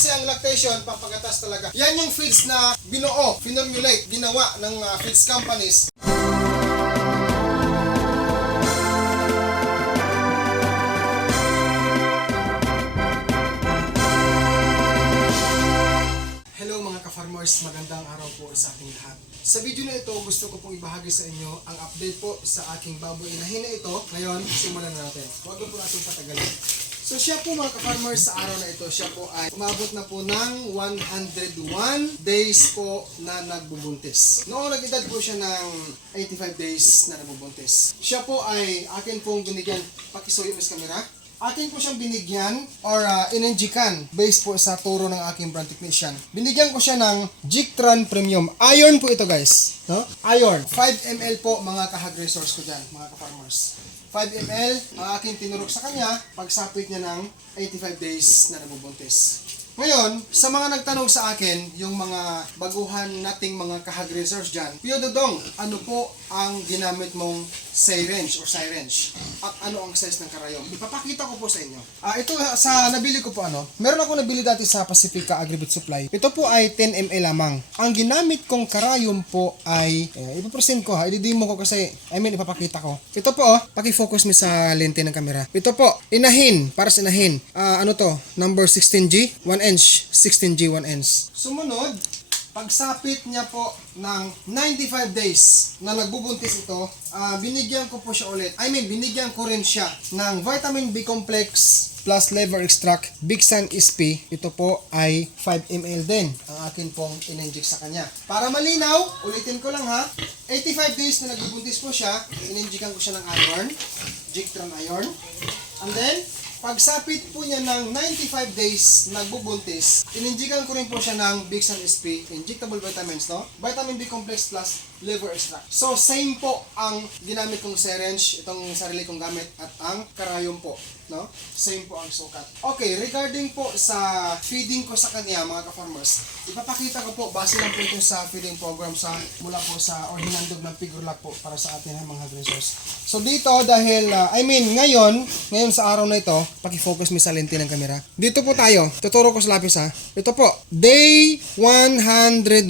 Kasi ang lactation, papagatas talaga. Yan yung feeds na binuo, finormulate, ginawa ng feeds companies. Hello mga ka-farmers, magandang araw po sa ating lahat. Sa video na ito, gusto ko pong ibahagi sa inyo ang update po sa aking baboy inahin na ito. Ngayon, simulan na natin. Huwag po natin patagalin. So siya po mga ka-farmers, sa araw na ito, siya po ay umabot na po ng 101 days po na nagbubuntis. Noong nag-edad po siya ng 85 days na nagbubuntis. Siya po ay akin pong binigyan, pakisuyo mas camera. Akin po siyang binigyan or inenjikan based po sa turo ng aking brand technician. Binigyan ko siya ng Jictran Premium. Iron po ito guys. No? Iron. 5 ml po mga kahag resource ko dyan, mga ka-farmers. 5 ml ang aking tinurok sa kanya pagsapit niya ng 85 days na nabubuntis. Ngayon, sa mga nagtanong sa akin, yung mga baguhan nating mga kahag resource dyan, Pio Dodong, ano po ang ginamit mong syringe or syringe? At ano ang size ng karayom? Ipapakita ko po sa inyo. Ito sa nabili ko po meron ako nabili dati sa Pacifica Agribit Supply. Ito po ay 10 ml lamang. Ang ginamit kong karayom po ay, ipapresent ko ididemo ko kasi, ipapakita ko. Ito po paki-focus mo sa lente ng camera. Ito po, inahin, para sa inahin. Number 16G, 1 inch, 16G, 1 inch. Sumunod, pagsapit niya po ng 95 days na nagbubuntis ito, binigyan ko po siya ulit. Binigyan ko rin siya ng vitamin B complex plus liver extract, Big Sun SP. Ito po ay 5 ml din ang akin pong in-inject sa kanya. Para malinaw, ulitin ko lang ha, 85 days na nagbubuntis po siya, in-injectan ko siya ng iron, Jictran iron. And then, pagsapit po niya ng 95 days nagbubuntis, ininjikan ko rin po siya ng Big Sun SP, injectable vitamins, no? Vitamin B complex plus liver extract. So, same po ang ginamit kong syringe, itong sarili kong gamit, at ang karayom po, no? Same po ang sukat. Okay, regarding po sa feeding ko sa kanya, mga ka-farmers, ipapakita ko po, base lang po ito sa feeding program mula po sa or hinandog ng Pigurlac po para sa atin mga resource. So, dito dahil, ngayon sa araw na ito, paki-focus mi sa lente ng camera. Dito po tayo. Tuturo ko sa lapis ha. Ito po. Day 101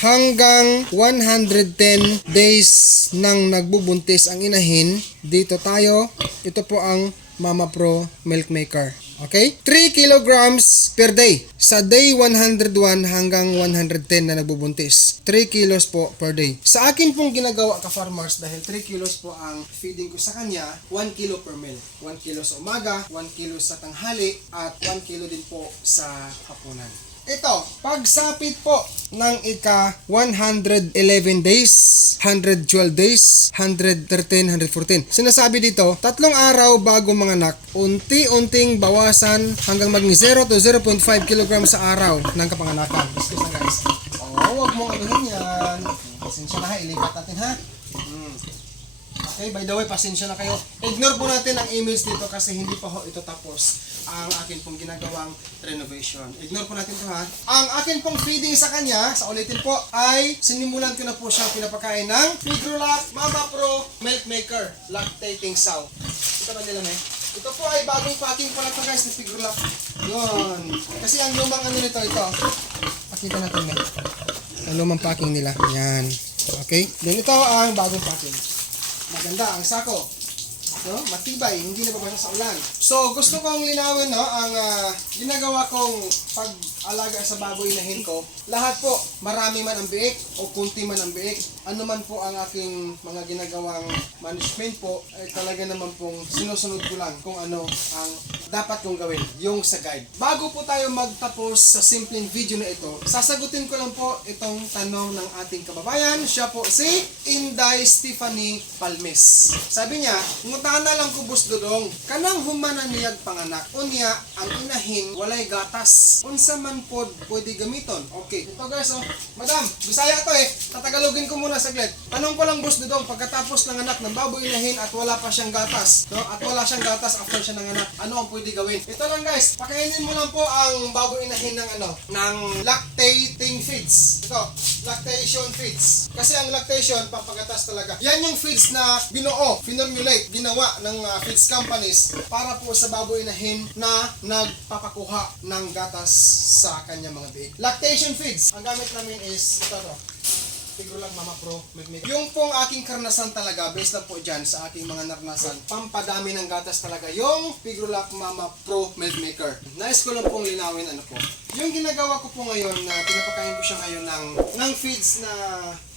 hanggang 110 days nang nagbubuntis ang inahin. Dito tayo. Ito po ang Mama Pro Milk Maker. Okay? 3 kilograms per day. Sa day 101 hanggang 110 na nagbubuntis. 3 kilos po per day. Sa akin pong ginagawa ka-farmers, dahil 3 kilos po ang feeding ko sa kanya, 1 kilo per meal. 1 kilo sa umaga, 1 kilo sa tanghali, at 1 kilo din po sa hapunan. Ito, pagsapit po ng ika 111 days, 112 days, 113, 114. Sinasabi dito, 3 araw bago manganak, unti-unting bawasan hanggang maging 0 to 0.5 kg sa araw ng kapanganakan. Excuse na guys. Huwag mong anuhin yan. Pasensya na ha, ilipat natin ha. Okay, by the way, pasensya na kayo. Ignore po natin ang emails dito kasi hindi pa ho ito tapos ang akin pong ginagawang renovation. Ignore po natin ito ha. Ang akin pong feeding sa kanya, sa ulitin po, ay sinimulan ko na po siyang pinapakain ng Pigurlac Mama Pro Milk Maker Lactating Sow. Ito ba nila Ito po ay bagong packing pala ito guys ng Pigurlac. Yun. Kasi ang lumang nito, ito. Pakita natin ang lumang packing nila. Yan. Okay. Then ito ang bagong packing. Maganda ang sako. No? Matibay, hindi nababasa sa ulan. So, gusto kong linawin ang ginagawa kong pag-alaga sa baboy na ko. Lahat po, marami man ang biik o kunti man ang biik. Ano man po ang aking mga ginagawang management po, ay talaga naman pong sinusunod ko lang kung ano ang dapat kong gawin, yung sa guide. Bago po tayo magtapos sa simpleng video na ito, sasagutin ko lang po itong tanong ng ating kababayan. Siya po si Inday Stephanie Palmes. Sabi niya, ngutahan na lang ko Boss Dodong, kanang humana niyag panganak, unya ang inahin walay gatas. Unsa man pod pwede gamiton? Okay, ito guys Madam, Bisaya to Tatagalogin ko muna saglit. Tanong ko lang boss Dudong, pagkatapos ng anak ng baboy inahin at wala pa siyang gatas, no? At wala siyang gatas after siya ng anak, ano ang pwede gawin? Ito lang guys, pakainin mo lang po ang baboy inahin ng ng lactating feeds. Ito, lactation feeds. Kasi ang lactation, papagatas talaga. Yan yung feeds na binuo, finormulate, ginawa ng feeds companies para po sa baboy inahin na nagpapakuha ng gatas sa kanya mga biik. Lactation feeds. Ang gamit namin is ito to. Tigrulang Mama Pro Milk Maker. Yung pong aking karanasan talaga, based lang po dyan sa aking mga naranasan, pampadami ng gatas talaga yung Tigrulang Mama Pro Milk Maker. Nais ko lang pong linawin po. Yung ginagawa ko po ngayon na pinapakain ko siya ngayon ng feeds na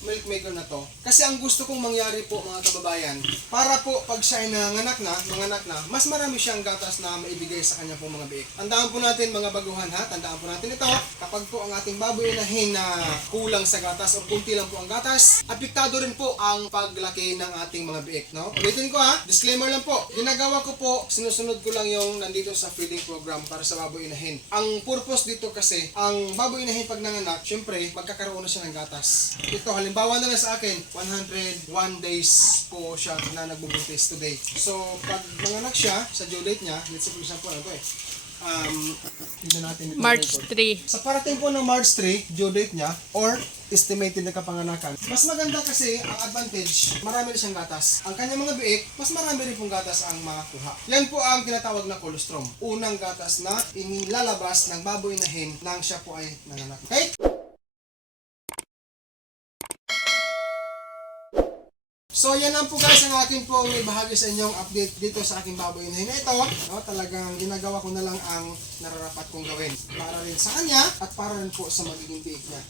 milk maker na to. Kasi ang gusto kong mangyari po mga kababayan, para po pag siya ay manganak na, mas marami siyang gatas na maibigay sa kanya po mga biik. Tandaan po natin mga baguhan ha, tandaan po natin ito, kapag po ang ating baboy inahin na kulang sa gatas o kunti lang po ang gatas, apektado rin po ang paglaki ng ating mga biik, no? Ulitin ko ha, disclaimer lang po, ginagawa ko po, sinusunod ko lang yung nandito sa feeding program para sa baboy inahin. Ang purpose dito kasi, ang baboy inahin pag nanganak, syempre, magkakaroon na siya ng gatas. Ito, halimbawa na lang sa akin, 101 days po siya na nagbubuntis today. So, pag nanganak siya, sa due date niya, let's say for example, ano to tignan natin ito. March 3. Sa parating po ng March 3, due date niya, or estimated na kapanganakan. Mas maganda kasi ang advantage, marami rin siyang gatas. Ang kanyang mga biik, mas marami rin pong gatas ang makakuha. Yan po ang tinatawag na colostrum. Unang gatas na inilalabas ng baboy inahin nang siya po ay nanganak. Okay? So yan lang po guys ang akin po may bahagi sa inyong update dito sa aking baboy inahin na ito. No, talagang ginagawa ko na lang ang nararapat kong gawin. Para rin sa kanya at para rin po sa magiging biik niya.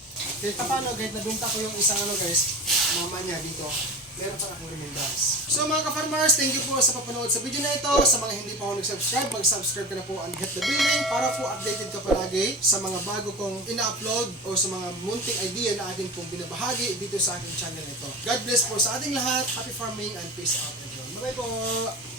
Kahit paano guys, nabinta ko yung isang guys, mama niya dito. Meron pa akong remembrance. So mga ka-farmers, thank you po sa papanood sa video na ito. Sa mga hindi pa ako nag-subscribe, mag-subscribe ka na po and hit the bell ring para po updated ka palagi sa mga bago kong ina-upload o sa mga munting idea na atin pong binabahagi dito sa ating channel ito. God bless po sa ating lahat. Happy farming and peace out everyone. Bye-bye po!